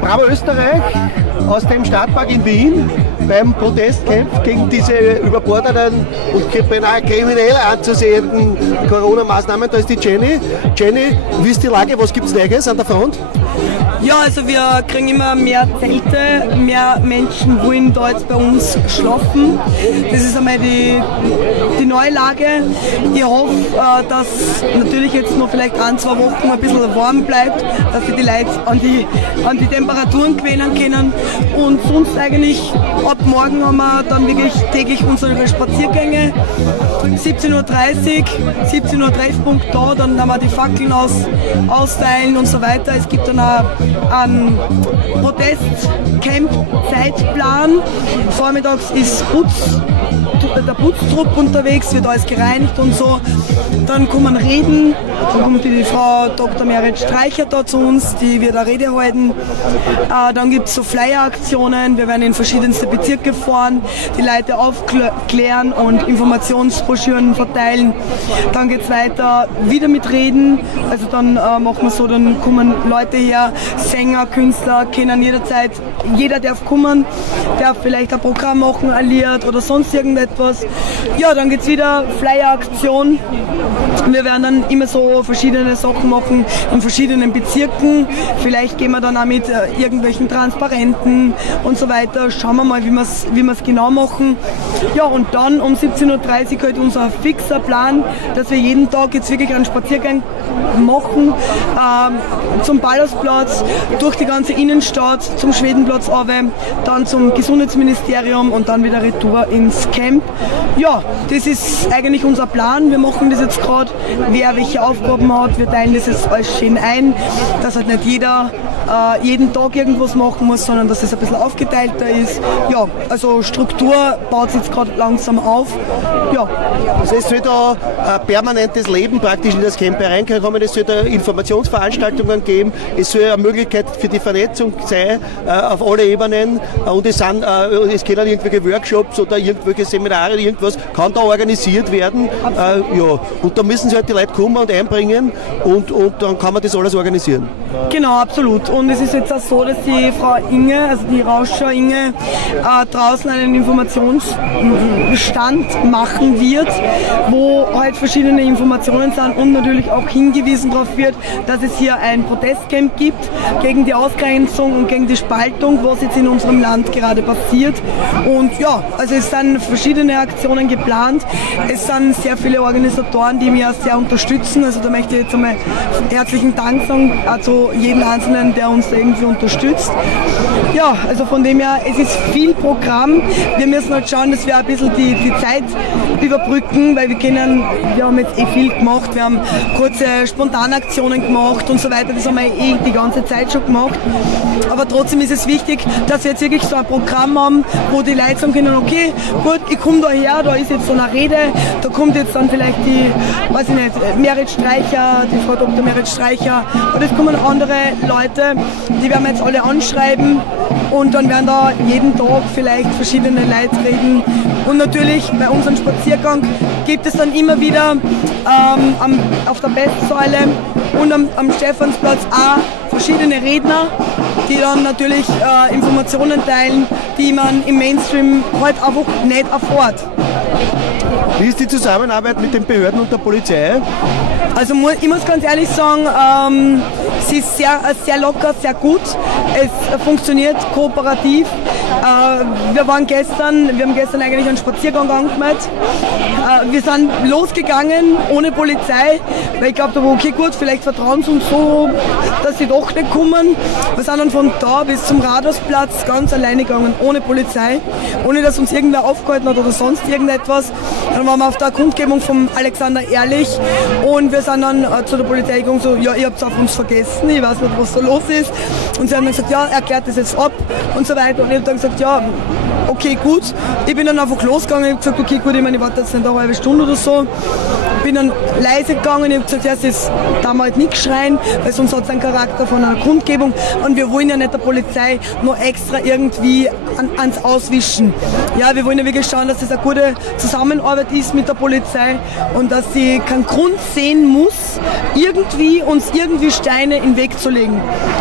Bravo Österreich aus dem Stadtpark in Wien beim Protestcamp gegen diese überbordeten und beinahe kriminell anzusehenden Corona-Maßnahmen. Da ist die Jenny. Jenny, wie ist die Lage? Was gibt es Neues an der Front? Ja, also wir kriegen immer mehr Zelte, mehr Menschen wollen da jetzt bei uns schlafen. Das ist einmal die neue Lage. Ich hoffe, dass natürlich jetzt noch vielleicht 1-2 Wochen ein bisschen warm bleibt, dass sich die Leute an die Temperaturen gewöhnen können. Und sonst eigentlich ab morgen haben wir dann wirklich täglich unsere Spaziergänge. 17:30 Uhr, 17:00 Uhr Treffpunkt da, dann haben wir die Fackeln austeilen und so weiter. Es gibt dann auch einen Protestcamp-Zeitplan. Vormittags ist der Putztrupp unterwegs, wird alles gereinigt und so. Dann kann man reden, dann kommt die Frau Dr. Merit Streicher da zu uns, die wird eine Rede halten. Dann gibt es so Flyer-Aktionen, wir werden in verschiedenste Bezirke fahren, die Leute aufklären und Informationsbroschüren verteilen. Dann geht es weiter wieder mit Reden, also dann machen wir so, dann kommen Leute her, Sänger, Künstler, können jederzeit, jeder darf kommen, darf vielleicht ein Programm machen, ein Lied oder sonst irgendetwas. Ja, dann geht es wieder Flyer-Aktion. Wir werden dann immer so verschiedene Sachen machen in verschiedenen Bezirken. Vielleicht gehen wir dann auch mit irgendwelchen Transparenten und so weiter. Schauen wir mal, wie wir es genau machen. Ja, und dann um 17:30 Uhr halt unser fixer Plan, dass wir jeden Tag jetzt wirklich einen Spaziergang machen, zum Ballersplatz, durch die ganze Innenstadt, zum Schwedenplatz runter, dann zum Gesundheitsministerium und dann wieder retour ins Camp. Ja, das ist eigentlich unser Plan. Wir machen das jetzt gerade, wer welche Aufgaben hat. Wir teilen das jetzt alles schön ein, dass halt nicht jeder jeden Tag irgendwas machen muss, sondern dass es ein bisschen aufgeteilter ist. Ja, also Struktur baut sich jetzt gerade langsam auf. Ja. Das heißt, es soll da ein permanentes Leben praktisch in das Camp hereinkommen, es soll da Informationsveranstaltungen geben, es soll eine Möglichkeit für die Vernetzung sein auf alle Ebenen und es können irgendwelche Workshops oder irgendwelche Seminare, irgendwas kann da organisiert werden. Ja. Und da müssen sich halt die Leute kommen und einbringen und dann kann man das alles organisieren. Genau, absolut. Und es ist jetzt auch so, dass die Frau Inge, also die Rauscher Inge, draußen einen Informationsstand machen wird, wo halt verschiedene Informationen sind und natürlich auch hingewiesen darauf wird, dass es hier ein Protestcamp gibt gegen die Ausgrenzung und gegen die Spaltung, was jetzt in unserem Land gerade passiert. Und ja, also es sind verschiedene Aktionen geplant. Es sind sehr viele Organisatoren, die mich auch sehr unterstützen. Also da möchte ich jetzt einmal herzlichen Dank sagen, also jeden Einzelnen, der uns da irgendwie unterstützt. Ja, also von dem her, es ist viel Programm. Wir müssen halt schauen, dass wir ein bisschen die Zeit überbrücken, weil wir haben jetzt viel gemacht. Wir haben kurze Spontanaktionen gemacht und so weiter. Das haben wir die ganze Zeit schon gemacht. Aber trotzdem ist es wichtig, dass wir jetzt wirklich so ein Programm haben, wo die Leute sagen können, okay, gut, ich komme da her, da ist jetzt so eine Rede, da kommt jetzt dann vielleicht die, weiß ich nicht, Merit Streicher, die Frau Dr. Merit Streicher, und es kommen andere Leute, die werden wir jetzt alle anschreiben und dann werden da jeden Tag vielleicht verschiedene Leute reden. Und natürlich bei unserem Spaziergang gibt es dann immer wieder auf der Bestsäule und am Stephansplatz auch verschiedene Redner, die dann natürlich Informationen teilen, die man im Mainstream halt einfach nicht erfährt. Wie ist die Zusammenarbeit mit den Behörden und der Polizei? Also ich muss ganz ehrlich sagen, sie ist sehr locker, sehr gut. Es funktioniert kooperativ. Wir haben gestern eigentlich einen Spaziergang angemeldet. Wir sind losgegangen ohne Polizei, weil ich glaube, okay gut, vielleicht vertrauen sie uns so, dass sie doch nicht kommen. Wir sind dann von da bis zum Rathausplatz ganz alleine gegangen, ohne Polizei, ohne dass uns irgendwer aufgehalten hat oder sonst irgendetwas. Dann waren wir auf der Kundgebung von Alexander Ehrlich und wir sind dann zu der Polizei gegangen, so, ja, ihr habt es auf uns vergessen, ich weiß nicht, was da los ist. Und sie haben dann gesagt, ja, erklärt das jetzt ab und so weiter. Und ich habe dann gesagt, ja, okay, gut. Ich bin dann einfach losgegangen, ich habe gesagt, okay, gut, ich meine, ich warte jetzt nicht eine halbe Stunde oder so. bin dann leise gegangen, ich habe gesagt, erstes darf man halt nicht schreien, weil sonst hat es einen Charakter von einer Kundgebung und wir wollen ja nicht der Polizei nur extra irgendwie ans Auswischen. Ja, wir wollen ja wirklich schauen, dass es eine gute Zusammenarbeit ist mit der Polizei und dass sie keinen Grund sehen muss, uns irgendwie Steine in den Weg zu legen.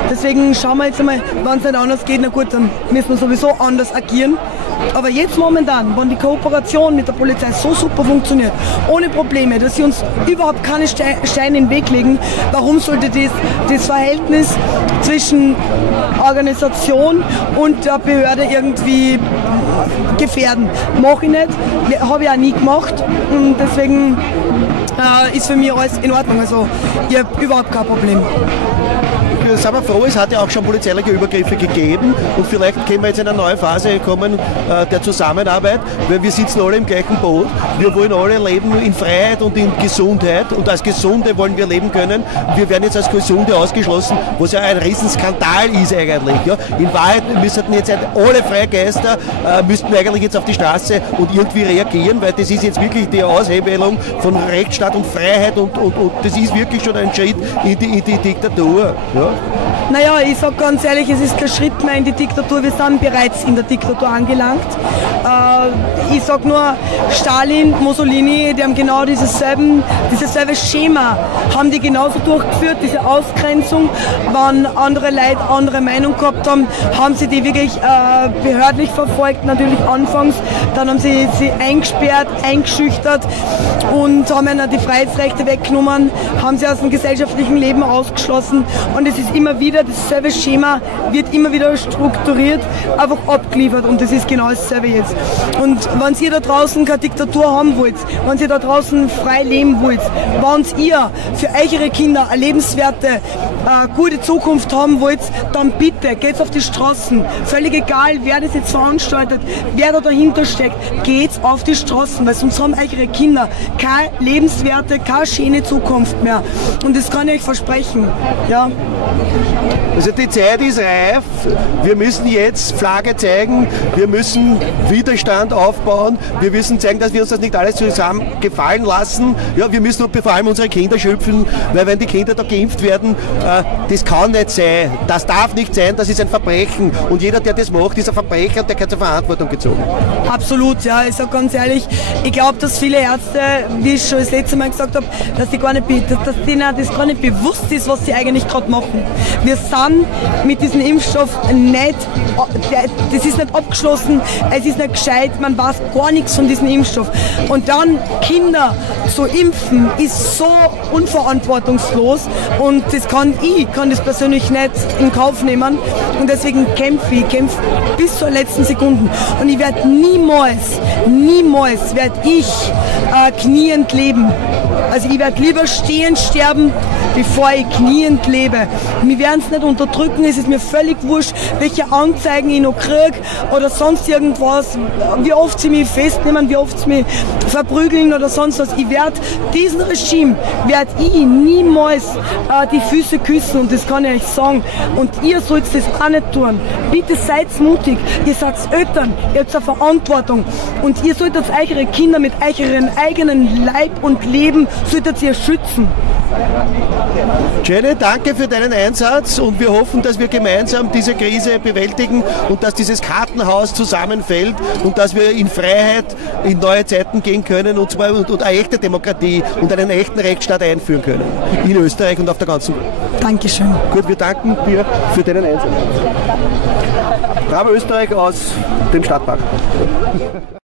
Deswegen schauen wir jetzt einmal, wenn es nicht anders geht, na gut, dann müssen wir sowieso anders agieren. Aber jetzt momentan, wenn die Kooperation mit der Polizei so super funktioniert, ohne Probleme, dass sie uns überhaupt keine Steine in den Weg legen, warum sollte das Verhältnis zwischen Organisation und der Behörde irgendwie gefährden? Mache ich nicht, habe ich auch nie gemacht und deswegen ist für mich alles in Ordnung. Also ich habe überhaupt kein Problem. Sind wir froh, es hat ja auch schon polizeiliche Übergriffe gegeben und vielleicht können wir jetzt in eine neue Phase kommen der Zusammenarbeit, weil wir sitzen alle im gleichen Boot. Wir wollen alle leben in Freiheit und in Gesundheit und als Gesunde wollen wir leben können. Wir werden jetzt als Gesunde ausgeschlossen, was ja ein Riesenskandal ist eigentlich. Ja. In Wahrheit müssten jetzt alle Freigeister müssten eigentlich jetzt auf die Straße und irgendwie reagieren, weil das ist jetzt wirklich die Aushebelung von Rechtsstaat und Freiheit und das ist wirklich schon ein Schritt in die Diktatur. Ja. Naja, ich sage ganz ehrlich, es ist kein Schritt mehr in die Diktatur, wir sind bereits in der Diktatur angelangt. Ich sage nur, Stalin, Mussolini, die haben genau dieses selbe Schema, haben die genauso durchgeführt, diese Ausgrenzung. Wenn andere Leute andere Meinung gehabt haben, haben sie die wirklich behördlich verfolgt, natürlich anfangs. Dann haben sie eingesperrt, eingeschüchtert und haben ihnen die Freiheitsrechte weggenommen, haben sie aus dem gesellschaftlichen Leben ausgeschlossen. Und es ist immer wieder dasselbe Schema, wird immer wieder strukturiert, einfach abgeliefert und das ist genau dasselbe jetzt. Und wenn ihr da draußen keine Diktatur haben wollt, wenn ihr da draußen frei leben wollt, wenn ihr für eure Kinder eine lebenswerte, gute Zukunft haben wollt, dann bitte geht auf die Straßen. Völlig egal, wer das jetzt veranstaltet, wer da dahinter steckt, geht auf die Straßen, weil sonst haben eure Kinder keine lebenswerte, keine schöne Zukunft mehr. Und das kann ich euch versprechen. Ja. Also die Zeit ist reif, wir müssen jetzt Flagge zeigen, wir müssen Widerstand aufbauen, wir müssen zeigen, dass wir uns das nicht alles zusammen gefallen lassen. Ja, wir müssen vor allem unsere Kinder schützen, weil wenn die Kinder da geimpft werden, das kann nicht sein, das darf nicht sein, das ist ein Verbrechen und jeder, der das macht, ist ein Verbrecher und der gehört zur Verantwortung gezogen. Absolut, ja, ich sage ganz ehrlich, ich glaube, dass viele Ärzte, wie ich schon das letzte Mal gesagt habe, dass denen das gar nicht bewusst ist, was sie eigentlich gerade machen. Wir sind mit diesem Impfstoff nicht, das ist nicht abgeschlossen, es ist nicht gescheit, man weiß gar nichts von diesem Impfstoff. Und dann Kinder zu impfen, ist so unverantwortungslos und das kann das persönlich nicht in Kauf nehmen und deswegen kämpfe ich bis zur letzten Sekunde und ich werde niemals werde ich kniend leben. Also ich werde lieber stehend sterben, bevor ich kniend lebe. Wir werden es nicht unterdrücken, es ist mir völlig wurscht, welche Anzeigen ich noch kriege oder sonst irgendwas, wie oft sie mich festnehmen, wie oft sie mich verprügeln oder sonst was. Ich werde diesem Regime, niemals die Füße küssen und das kann ich euch sagen. Und ihr sollt das auch nicht tun. Bitte seid mutig, ihr seid Eltern, ihr habt eine Verantwortung und ihr solltet eure Kinder mit eurem eigenen Leib und Leben solltet ihr schützen. Jenny, danke für deinen Einsatz und wir hoffen, dass wir gemeinsam diese Krise bewältigen und dass dieses Kartenhaus zusammenfällt und dass wir in Freiheit in neue Zeiten gehen können und eine echte Demokratie und einen echten Rechtsstaat einführen können. In Österreich und auf der ganzen Welt. Dankeschön. Gut, wir danken dir für deinen Einsatz. Bravo Österreich aus dem Stadtpark.